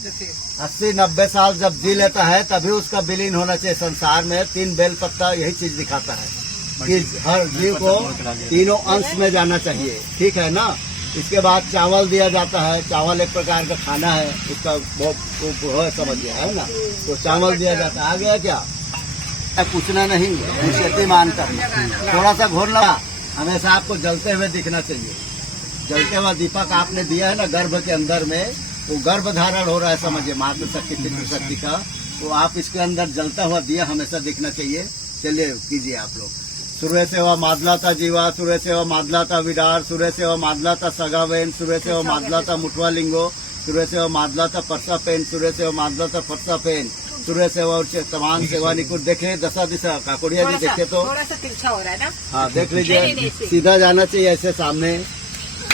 80-90 साल जब जी लेता है तभी उसका विलीन होना चाहिए संसार में। 3 बेल पत्ता यही चीज दिखाता है कि हर जीव को तीनों अंश में जाना चाहिए, ठीक है ना। इसके बाद चावल दिया जाता है। चावल एक प्रकार का खाना है, उसका बहुत समझिए, है ना। तो चावल दिया जाता है। आ गया क्या? पूछना नहीं, निश्चित मान करना। थोड़ा सा घोरना, हमेशा आपको जलते हुए दिखना चाहिए। जलते हुआ दीपक आपने दिया है ना गर्भ के अंदर में, वो गर्भ धारण हो रहा है, समझिए, मातृशक्ति पितृशक्ति का। तो आप इसके अंदर जलता हुआ दिया हमेशा दिखना चाहिए। चलिए कीजिए आप लोग। सूर्य सेवा मादलाता जीवा, सूर्य सेवा मादलाता विडार, सूर्य सेवा मादलाता सगावेन, सूर्य सेवा मादलाता मुठवा लिंगो, सूर्य सेवा मादलाता परसा पेन, सूर्य सेवा मादलाता परसा पेन, सूर्य सेवा और तमाम सेवा निकुट। देखे दशा दिशा काकोड़िया जी, देखे तो थोड़ा सा तिरछा हो रहा है ना। हाँ देख लीजिए, सीधा जाना चाहिए ऐसे सामने,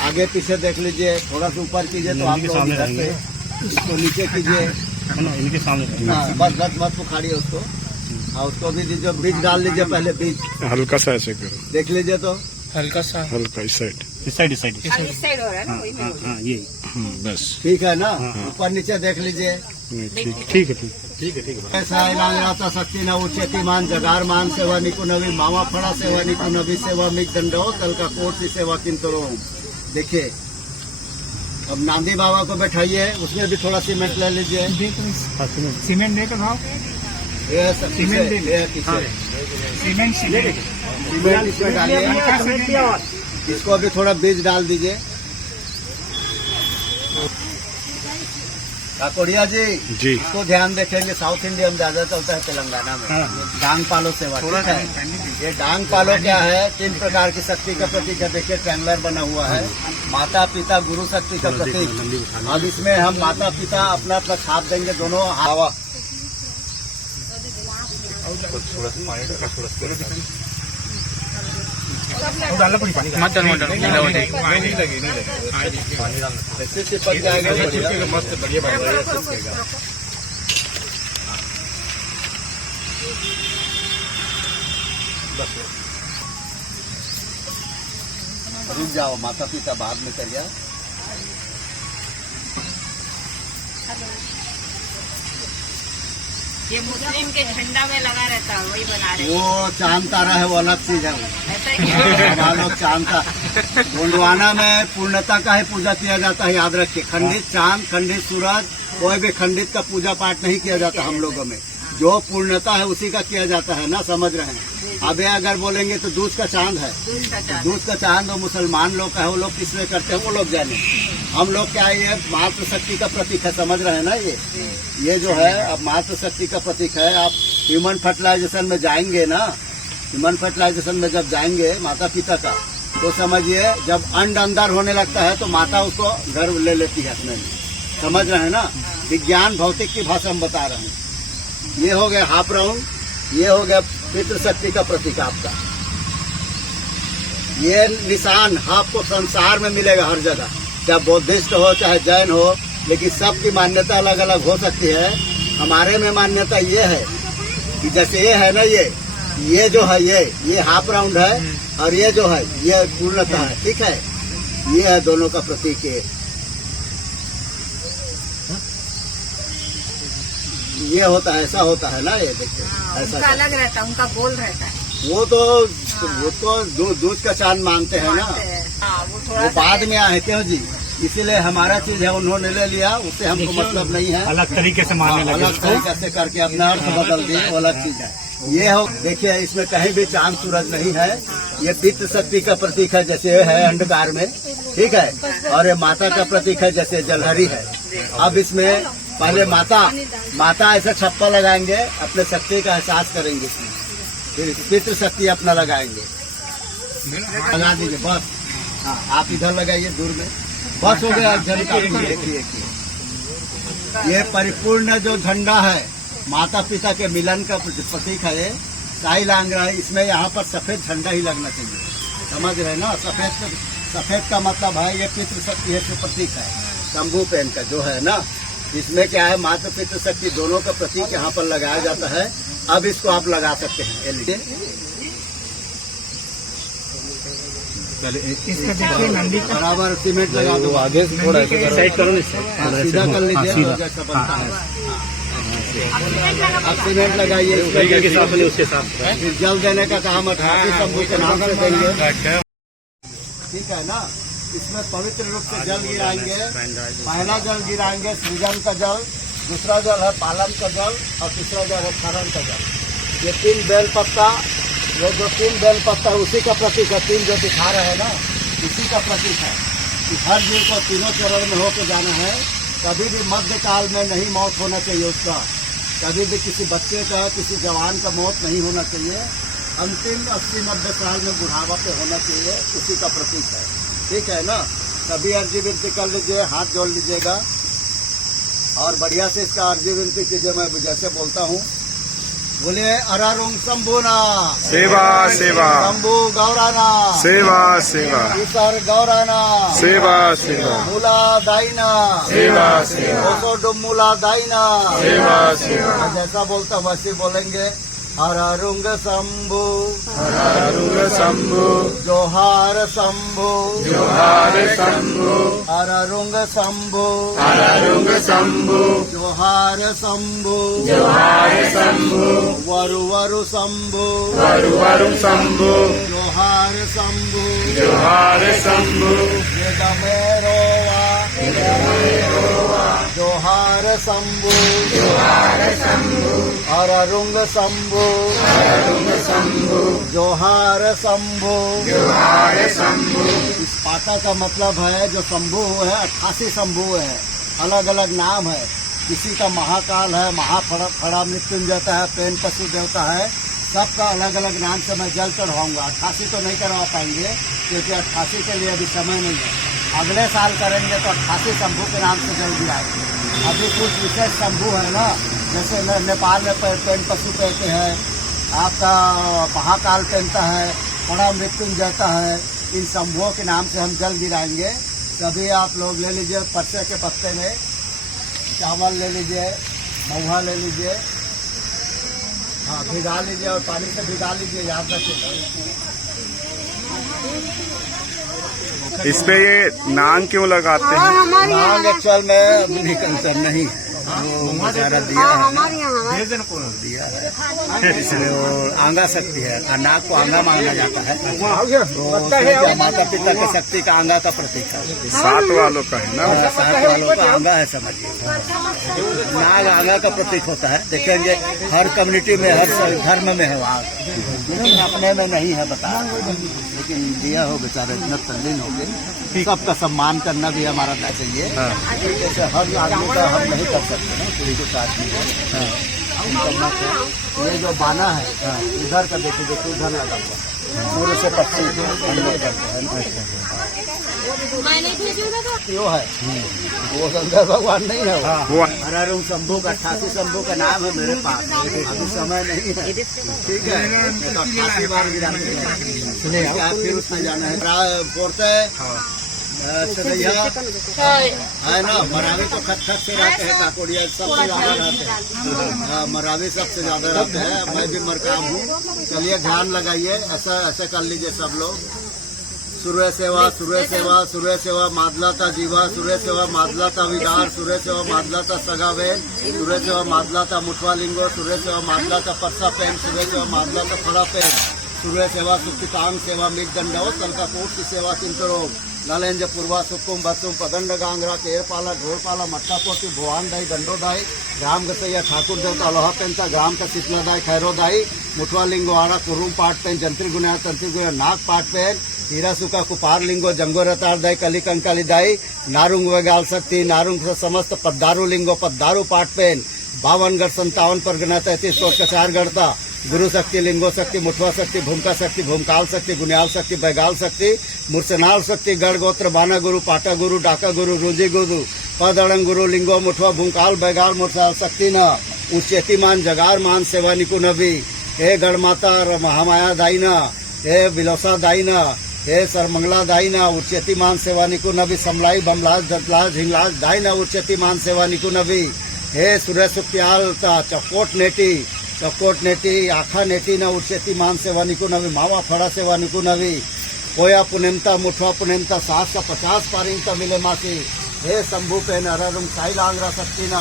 आगे पीछे देख लीजिए। थोड़ा सा ऊपर कीजिए तो आप लोग इधर से इसको नीचे कीजिए, इनके सामने। हाँ बस उखाड़िए उसको। हाँ उसको भी दीजिए, बीज डाल लीजिए पहले, बीज हल्का सा ऐसे करो, देख लीजिए तो हल्का इस साइड इस साइड हो रहा है ना, वही में ये बस ठीक है ना। ऊपर नीचे देख लीजिए, ठीक है। ऐसा इलांगराता शक्ति न उचेती मान जगार मान सेवा निकु नवी मामा फड़ा सेवा निकु नवी सेवा मिक दंडो कल का कोट सी सेवा किंतरो। देखिए अब नांदी बाबा को बैठाइए, उसमें भी थोड़ा सीमेंट ले लीजिए। सीमेंट दे का भाव, ये सब सीमेंट दे, सीमेंट इसमें डालिए। इसको अभी थोड़ा बीज डाल दीजिए। काकोड़िया जी इसको ध्यान देखेंगे, साउथ इंडिया में ज्यादा चलता है, तेलंगाना में डांग पालो सेवा, ठीक है। ये डांग पालो क्या है? 3 प्रकार की शक्ति का प्रतीक है। देखिए ट्रैंगुलर बना हुआ है, माता पिता गुरु शक्ति का प्रतीक। अब इसमें हम माता पिता अपना अपना छाप देंगे दोनों। हवा ऐसे चिपक जाएगा, मस्त बढ़िया बन रहा है, चिपकेगा। रुक जाओ, माता पिता बाद में करिए। ये मुस्लिम के झंडा में लगा रहता है, वही बना रहे। वो चांद तारा है, वो अलग चीज है। ऐसा क्या? हमारे लोग चांद का गोंडवाना में पूर्णता का ही पूजा किया जाता है, याद रखिए। खंडित चांद, खंडित सूरज, कोई भी खंडित का पूजा पाठ नहीं किया जाता हम लोगों में। जो पूर्णता है उसी का किया जाता है ना, समझ रहे हैं। अब अगर बोलेंगे तो दूध का चांद है, दूध का चांद वो मुसलमान लोग का है, वो लोग किसमें करते हैं वो लोग जाने। हम लोग क्या है, ये मातृशक्ति का प्रतीक है, समझ रहे हैं ना। ये जो है अब मातृशक्ति का प्रतीक है। आप ह्यूमन फर्टिलाइजेशन में जाएंगे ना, ह्यूमन फर्टिलाइजेशन में जब जाएंगे माता पिता का, तो समझिए जब अंड अंदर होने लगता है तो माता उसको गर्भ ले लेती है अपने में, समझ रहे हैं ना। विज्ञान भौतिक की भाषा में बता रहे हैं। ये हो गया हाफ राउंड, ये हो गया पितृशक्ति का प्रतीक आपका। ये निशान आपको संसार में मिलेगा हर जगह, चाहे बौद्धिस्ट हो चाहे जैन हो, लेकिन सबकी मान्यता अलग अलग हो सकती है। हमारे में मान्यता ये है कि जैसे ये है ना, ये जो है ये हाफ राउंड है, और ये जो है ये पूर्णता है, ठीक है। ये है दोनों का प्रतीक। ये होता है, ऐसा होता है ना, ये देखिए ऐसा उनका अलग रहता है, उनका गोल रहता है। वो तो दूध का चांद मानते हैं ना। वो बाद में आए क्यों जी, इसीलिए हमारा चीज है, उन्होंने ले लिया, उससे हमको मतलब नहीं है। अलग तरीके से मानने लगे, अलग तरीके से करके अपना अर्थ बदल दिए, वो अलग चीज है। ये हो देखिए, इसमें कहीं भी चांद सूरज नहीं है। ये पितृ शक्ति का प्रतीक है, जैसे है अंधकार में, ठीक है। और ये माता का प्रतीक है, जैसे जलहरी है। अब इसमें पहले माता ऐसा छप्पा लगाएंगे, अपने शक्ति का एहसास करेंगे, फिर पितृ शक्ति अपना लगाएंगे। लगा दीजिए बस। हाँ आप इधर लगाइए दूर में, बस हो गया। देखिए ये परिपूर्ण जो झंडा है माता पिता के मिलन का प्रतीक है, ये साई लांगरा है। इसमें यहाँ पर सफेद झंडा ही लगना चाहिए, समझ रहे ना। सफेद का मतलब है ये पितृ शक्ति है, प्रतीक है। शंभू पेन का जो है ना, इसमें क्या है, माता पितृ शक्ति दोनों का प्रतीक यहाँ पर लगाया जाता है। अब इसको आप लगा सकते हैं। इसका देखिए नंदी का बराबर सीमेंट लगा दो आगे थोड़ा साइड करो ना सीधा कर लीजिए तो जैसा बनता है। अब सीमेंट लगाइए के साथ उसके साथ फिर जल देने का काम अठासी शंभू के नाम से देंगे, ठीक है ना। इसमें पवित्र रूप से जल गिराएंगे। पहला जल गिराएंगे सृजन का जल, दूसरा जल है पालन का जल और तीसरा जल है खनन का जल। ये 3 बेल पत्ता, ये जो 3 बेल पत्ता उसी का प्रतीक है। 3 जो दिखा रहे हैं ना उसी का प्रतीक है कि हर जीव को तीनों चरण में होकर जाना है। कभी भी मध्य काल में नहीं मौत होना चाहिए उसका, कभी भी किसी बच्चे का किसी जवान का मौत नहीं होना चाहिए। अंतिम 80-90 साल में बुढ़ावा पे होना चाहिए, उसी का प्रतीक है, ठीक है ना। सभी अर्जी विनती कर लीजिए, हाथ जोड़ लीजिएगा और बढ़िया से इसका अर्जी विनती कीजिए। मैं जैसे बोलता हूँ, बोलिए अरारुंग शंभुना सेवा सेवा शंभु गौराना सेवा सेवा ईश्वर गौराना सेवा सेवा मूला दाइना सेवा सेवा मूला दाइना सेवा सेवा मैं जैसा बोलता हूँ वैसे बोलेंगे। अरारुंग शंभु अरुण शंभु जोहार शंभु जोहार शंभु अरारुंग शंभु अरुण शंभु जोहार शंभु जोहार शंभु वरु वरु शंभु वरु शंभु जोहार शंभु जोहार शंभु वेदमेरोवा जोहार शंभु अरारुंग शंभु जोहार शंभु जोहार शंभु। इस पाता का मतलब है जो शंभु है 88 शंभु है, अलग अलग नाम है। किसी का महाकाल है, महाफड़ा मृत्युंजय है, पेन पशु देवता है, सबका अलग अलग नाम से मैं जल चढ़ाऊंगा। 88 तो नहीं करवा पाएंगे क्योंकि 88 के लिए अभी समय नहीं है। अगले साल करेंगे तो 88 शंभु के नाम से जल गिराएंगे। अभी कुछ विशेष शंभु है ना, जैसे नेपाल में पेन पशु कहते हैं, आपका महाकाल पहनता है, बड़ा मृत्युंजय है। इन शंभुओं के नाम से हम जल गिराएंगे। सभी आप लोग ले लीजिए, परसे के पत्ते में चावल ले लीजिए, महुआ ले लीजिए, हाँ भिगा लीजिए और पानी से भिगा लीजिए, याद रखिए। इस पे ये नांग क्यों लगाते हैं? नांग एक्चुअल में अपनी कंसर्न नहीं है, वो बेचारा दिया है, दिया है, इसलिए वो आंगा शक्ति है। नाग को आंगा माना जाता है, तो माता पिता की शक्ति का आंगा का प्रतीक है। 7 वालों का है ना? 7 वालों का आंगा है, समझिए। नाग आंगा का प्रतीक होता है। देखेंगे हर कम्युनिटी में, हर धर्म में है आग, लेकिन अपने में नहीं है, बता। लेकिन दिया हो बेचारे इतना तल्लीन हो गए, सबका सम्मान करना भी हमारा चाहिए। जैसे हर आदमी का हम नहीं कर सकते ना, पूरी के साथ में ये जो बाना है इधर का देखिए, उधर लगा हुआ पूरे से पक्षी हम लोग करते हैं। क्यों है वो शंकर भगवान नहीं है वो। अरारुंग शंभु का 88 शंभु का नाम है मेरे पास, अभी समय नहीं है, ठीक है। तो 88 बार गिराने फिर उसमें जाना है। बोलते है ना, मरावी तो खट खट से रहते हैं, काकोड़िया सबसे ज्यादा रहते हैं। हाँ, मरावी सबसे ज्यादा रहते हैं। मैं भी मरकाम हूँ। चलिए ध्यान लगाइए, ऐसा कर लीजिए सब लोग। सूर्य सेवा सूर्य सेवा सूर्य सेवा मादलाता जीवा, सूर्य सेवा मादलाता विदार, सूर्य सेवा मादलाता सगावेन, सूर्य सेवा मादलाता मुठवा लिंगो, सूर्य सेवा मादलाता परसा पेन, सूर्य सेवा मादलाता फड़ा पेन, सूर्य सेवा सुखितांग सेवा मिग दंडो, तलका कोट की सेवा चिंतरो, नलेंज पूर्वा सुकुम भसुम पदंड गांगरा, केरपाला ढोरपाला मट्टा पोटी भुवान दाई दंडोदाई, ग्राम गसैया ठाकुर देवता लोहा पेंता, ग्राम का शीतला दाई खैरोदाई, मुठवा लिंगो आड़ा कुरुम पाट पेन, जंत्री गुना तंत्री गुना नाग पाट पेन, हीरा सुका कुपार लिंगो जंगो रतार दाई कली कंकाली दाई, नारुंग वगाल शक्ति, नारुंग से समस्त पद्दारू लिंगो पद्दारू पाट पेन, 52 गढ़ 57 पर गणा 33 कोट कचार गढ़ता, गुरु शक्ति लिंगो शक्ति मुठवा शक्ति भूमका शक्ति भूमकाल शक्ति गुनियाल शक्ति बैगाल शक्ति मुर्सनाल शक्ति गढ़ गोत्र बाना गुरु पाटा गुरु डाका गुरु रुजी गुरु पदड़ंग गुरु लिंगो मुठवा भूमकाल बैगाल मुर्साल शक्ति न उच्चेती मान जगार मान सेवा निकु नबी, हे गढ़ माता महामाया दाईना, हे बिलोसा दाईना, हे सरमंगला दाईना, उच्चेती मान सेवा निकु नबी, समलाई बमलाज दतलाज हिंगलाज दाईना, उच्चेती मान सेवा निकु नबी, हे सूर्य सुक्याल चकोट नेटी आखा नेटी न उच्चेती मान सेवा निकु नवी, मावा फड़ा सेवा निकु नवी, कोया पुनिमता मुठवा पुनिमता 750 पारिंगता मिले मासी हे शंभू पे नररुम साई लांगरा शक्ति ना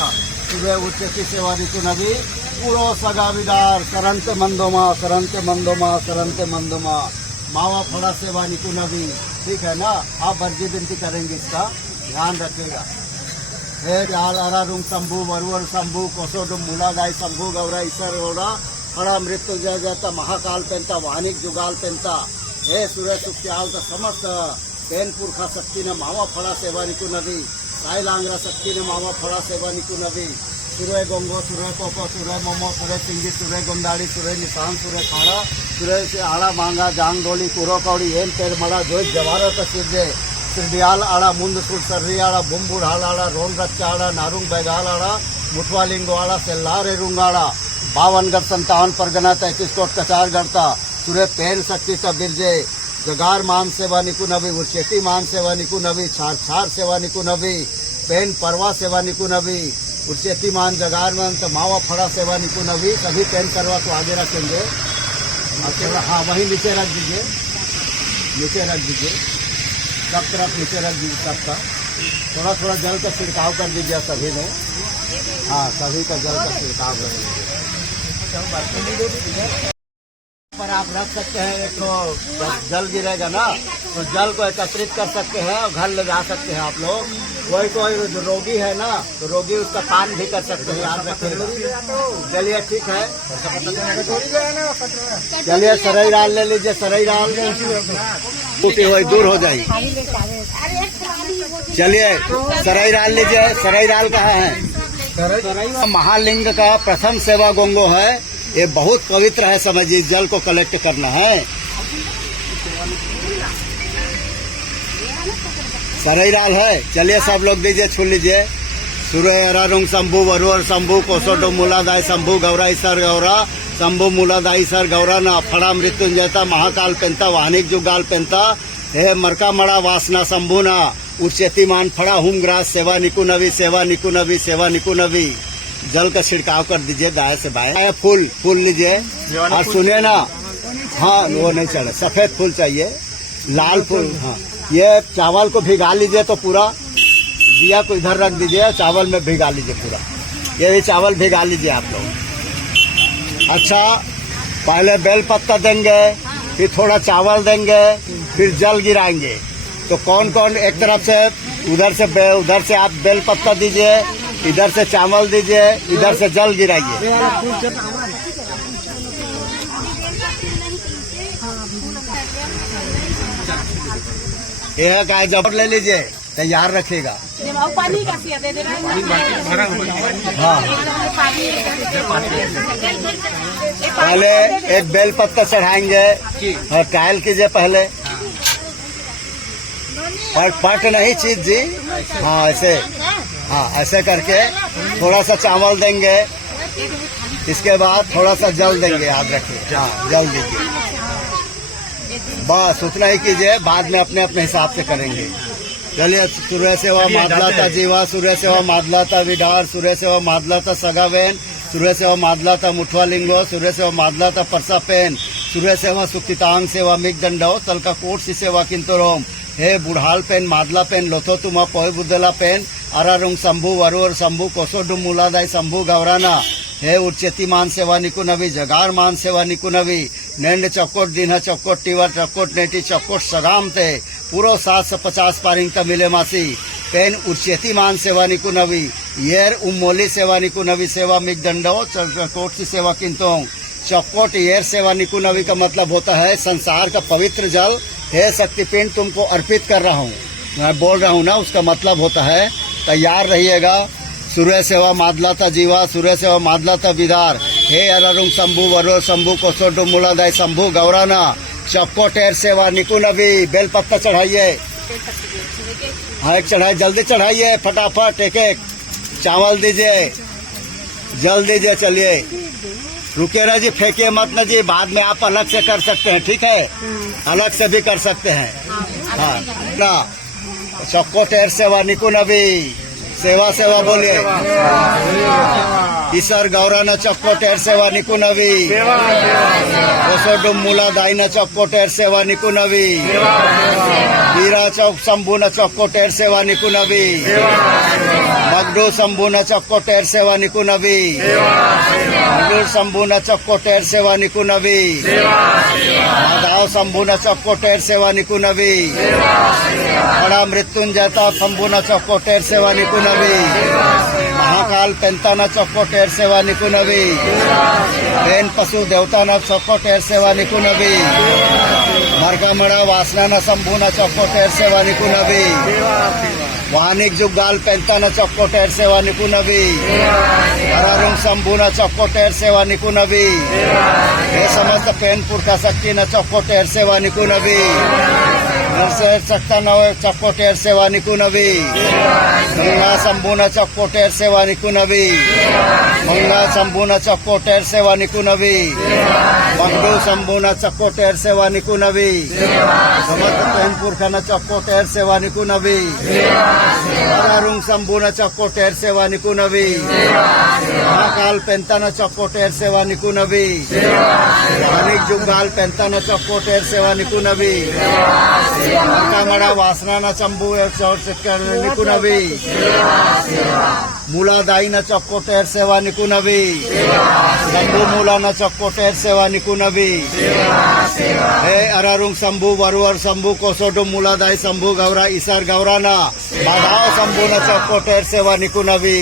सुबह उच्चती सेवा ऋतु नबी पूरो सगा विदार करंत मंदोमा मावा फड़ा सेवा निकु नबी। ठीक है ना, आप वर्जी विनती करेंगे, इसका ध्यान रखिएगा। हे लाल अरारुम शंभू वरुवर शंभू कोसोडुम मूलादाय शंभू गौरा ईश्वर गौरा फड़ा मृत्युंजय जाता महाकाल पेंता वानिक जुगाल पेंता हे सूर्य सुख्याल का समस्त पेन पुरखा शक्ति ने मावा फड़ा सेवा निकु नबी साई लांगरा शक्ति ने मावा फड़ा सेवा निकु नबी सूर्य गोंगो सूर्य पोपो सूर्य मोमो सूर्य सिंगी सूर्य गोंदाड़ी सूर्य निशान सूर्य खाड़ा सूर्य से आड़ा मांगा जांग डोली कुरो कौड़ी एम पेर मड़ा जोज जवारो का सूर्य सिरडियाल आड़ा मुंद सुर सर्री आड़ा बुम्बुढ़ाल आड़ा रोन रच्चा आड़ा नारुंग बैगाल आड़ा मुठवा लिंगो आड़ा सेल्लार एरुंगाड़ा 52 57 परगना 33 कोट कचार गढ़ता सूर्य पेन शक्ति का बिरजे जगार मान सेवा निकु नबी उर्चेती मान सेवा निकु नबी छार सेवा निकु नबी पेन परवा सेवा निकु नबी उर्चेती मान जगार मान तो मावा फड़ा सेवा निकु नबी सभी पेन करवा तो आगे रखेंगे। अच्छा हाँ वही नीचे रख दीजिए, नीचे रख दीजिए, सब तरफ नीचे रख दीजिए सबका। थोड़ा थोड़ा जल का छिड़काव कर दीजिए सभी ने, हाँ सभी का जल का छिड़काव कर दीजिए। पर आप रख सकते हैं, एक तो जल गिरेगा ना तो जल को एकत्रित कर सकते हैं और घर ले जा सकते हैं आप लोग। कोई जो रोगी है ना तो रोगी उसका पान भी कर सकते हैं, याद रखिएगा। चलिए ठीक है, चलिए सरई डाल ले लीजिए, सरई डाल टूटी हुई दूर हो जाएगी। चलिए सरई डाल लीजिए। सरई डाल कहाँ है? महालिंग का प्रथम सेवा गोंगो है, ये बहुत पवित्र है, समझिए। जल को कलेक्ट करना है। सरईराल है, चलिए सब लोग दीजिए, छू लीजिए। सूर्य अरारुंग शंभू वरुवर शंभू कोसोडो मूलादाय शंभू गौरा ईसर गौरा शंभू मूलादाय ईसर गौरा ना फड़ा मृत्युंजयता महाकाल पेंता वानिक जुगाल पेंता हे मरका मड़ा वासना शंभू ना उच्चेती मान फड़ा हुमग्रास सेवा निकु नबी सेवा निकु नबी सेवा निकु नबी। जल का छिड़काव कर दीजिए दाएं से बाएं। फूल लीजिए और सुनिए ना, हाँ वो नहीं चढ़े, सफेद फूल चाहिए, लाल फूल। हाँ ये चावल को भिगा लीजिए, तो पूरा दिया को इधर रख दीजिए, चावल में भिगा लीजिए पूरा। ये भी चावल भिगा लीजिए आप लोग। अच्छा पहले बेल पत्ता देंगे, फिर थोड़ा चावल देंगे, फिर जल गिराएंगे। तो कौन कौन, एक तरफ से उधर से आप बेल पत्ता दीजिए, इधर से चावल दीजिए, इधर से जल गिराइए। यह का जबर ले लीजिए, तैयार रखिएगा। हाँ पहले एक बेल पत्ता चढ़ाएंगे और ट्रायल कीजिए पहले। पट नहीं चीज जी, हाँ ऐसे, हाँ ऐसे करके थोड़ा सा चावल देंगे, इसके बाद थोड़ा सा जल देंगे, याद रखिए। हाँ जल दीजिए, बस उतना ही कीजिए, बाद में अपने अपने हिसाब से करेंगे। चलिए सूर्य सेवा मादलाता जीवा, सूर्य सेवा मादलाता विडार, सूर्य सेवा मादलाता सगावेन, सूर्य सेवा मादलाता मुठवा लिंगो, सूर्य सेवा मादलाता परसा पेन, सूर्य सेवा सुखितांग सेवा मिग दंडो तलका कोट सी सेवा किंतरोम हे बुढ़ाल पेन मादला पेन लोथो तुमा पोय बुदला पेन अरारुंग शंभू वरुवर शंभू कोसोडुम मूलादाय शंभू गौराना हे उच्चेती मान सेवा निकु नबी जगार मान सेवा निकु नबी नेंड चक्कोट दिन चक्कोट टीवर चक्कोट नेटी चक्कोट सगाम ते पूरो 750 पारिंग मिले मासी पेन उच्चेती मान सेवा निकु नबी येर उमोली सेवा निकु नबी सेवा मिग दंडो चक्कोट सी सेवा किंतों चक्कोट येर सेवा निकु नबी का मतलब होता है संसार का पवित्र जल। हे शक्तिपिंड तुमको अर्पित कर रहा हूँ, मैं बोल रहा हूँ ना, उसका मतलब होता है तैयार रहिएगा। सूर्य सेवा मादलाता जीवा, सूर्य सेवा मादलाता विदार, हे अरुण शंभू वरुण शंभू कोसोडु मूलादाय शंभू गौराना चक्को टेर सेवा निकु नबी। बेल पत्ता चढ़ाइए, हाँ एक चढ़ाइए, जल्दी चढ़ाइए फटाफट, एक एक चावल दीजिए, जल दीजिए। चलिए रुके ना जी, फेंकिए मत ना जी, बाद में आप अलग से कर सकते हैं, ठीक है, अलग से भी कर सकते हैं। हाँ ना चक्को टेर सेवा निकु नबी, सेवा सेवा बोलिए। ईसर गौराना चक्को टेर सेवा निकुनवी कोसोडुम मूला दाईना चक्को टेर सेवा निकुनवी वीरा चौक शंभूना चक्को टेर सेवा निकुनवी मगडू शंभूना चक्को टेर सेवा निकुनवी मंगूर शंभूना चक्को टेर सेवा निकुनवी माधव शंभूना चक्को टेर सेवा निकुनवी बड़ा मृत्युंजयता शंभूना चक्को टेर सेवा निकुनवी महाकाल पेंताना चक्को टेर सेवा निकुनवी बेन पशु देवताना चक्को टेर सेवा निकुनवी मरकामड़ा वासनाना शंभूना चक्को टेर सेवा निकुनवी वानिक जुगाल पेंताना चक्को टेर सेवा निकुनवी हरारुंग शंभूना चक्को टेर सेवा निकुनवी हे समस्त पेनपुर का शक्ति न चक्को टेर सेवा निकुनवी नरसेठ सक्ता नव चक्को टेर सेवा निकुनवी गंगा शंभूना चक्को टेर सेवा निकुनवी गंगा शंभूना चक्को टेर सेवा निकुनवी मगडू शंभूना चक्को टेर सेवा निकुनवी समस्त पेनपुर का न चक्को टेर सेवा निकुनवी हरारुंग शंभूना चक्को टेर सेवा निकुनवी महाकाल पेंताना चक्को टेर सेवा निकुनवी अनेक जुगाल पेंताना चक्को टेर सेवा निकुनवी मरकामड़ा वासनाना चंबू चौर निकुनवी मूला दाईना चक्को टेर सेवा निकुनवी शंभू मूलाना चक्को टेर सेवा निकुनवी हे अरारुंग शंभू वरुवर शंभू कोसोडू मूला दाई शंभू गौरा ईसर गौराना बाधाव शंभूना चक्को टेर सेवा निकुनवी